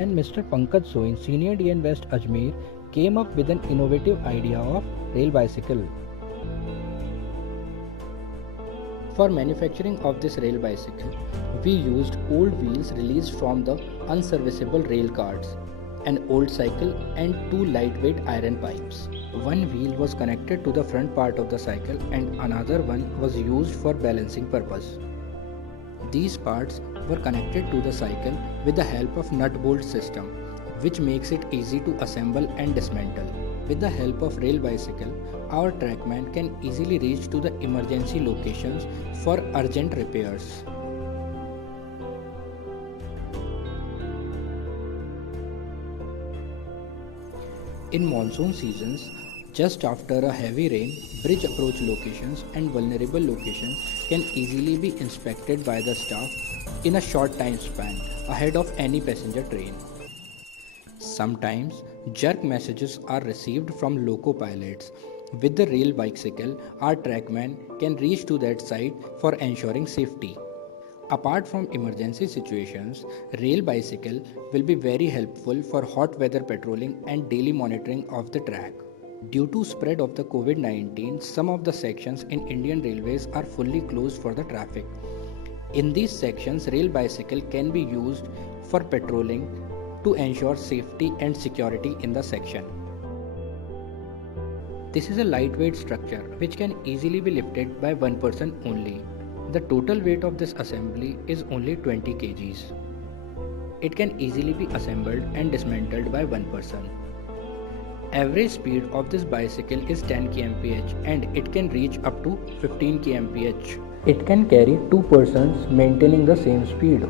and Mr. Pankaj Soin, Senior DN West Ajmer, came up with an innovative idea of rail bicycle. For manufacturing of this rail bicycle, we used old wheels released from the unserviceable rail cars, an old cycle and two lightweight iron pipes. One wheel was connected to the front part of the cycle and another one was used for balancing purpose. These parts were connected to the cycle with the help of nut bolt system, which makes it easy to assemble and dismantle. With the help of rail bicycle, our trackman can easily reach to the emergency locations for urgent repairs. In monsoon seasons, just after a heavy rain, bridge approach locations and vulnerable locations can easily be inspected by the staff in a short time span ahead of any passenger train. Sometimes jerk messages are received from loco pilots. With the rail bicycle, our trackman can reach to that site for ensuring safety. Apart from emergency situations, rail bicycle will be very helpful for hot weather patrolling and daily monitoring of the track. Due to spread of the COVID-19, some of the sections in Indian Railways are fully closed for the traffic. In these sections, rail bicycle can be used for patrolling to ensure safety and security in the section. This is a lightweight structure which can easily be lifted by one person only. The total weight of this assembly is only 20 kgs. It can easily be assembled and dismantled by one person. Average speed of this bicycle is 10 kmph and it can reach up to 15 kmph. It can carry two persons maintaining the same speed.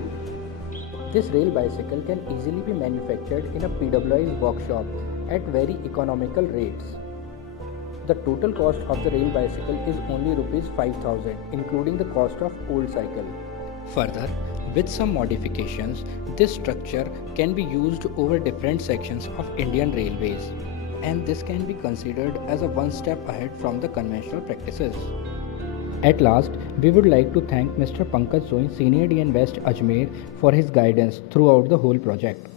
This rail bicycle can easily be manufactured in a PWI's workshop at very economical rates. The total cost of the rail bicycle is only Rs 5000, including the cost of old cycle. Further, with some modifications, this structure can be used over different sections of Indian Railways, and this can be considered as a one step ahead from the conventional practices. At last, we would like to thank Mr. Pankaj Soin, Senior DN West Ajmer, for his guidance throughout the whole project.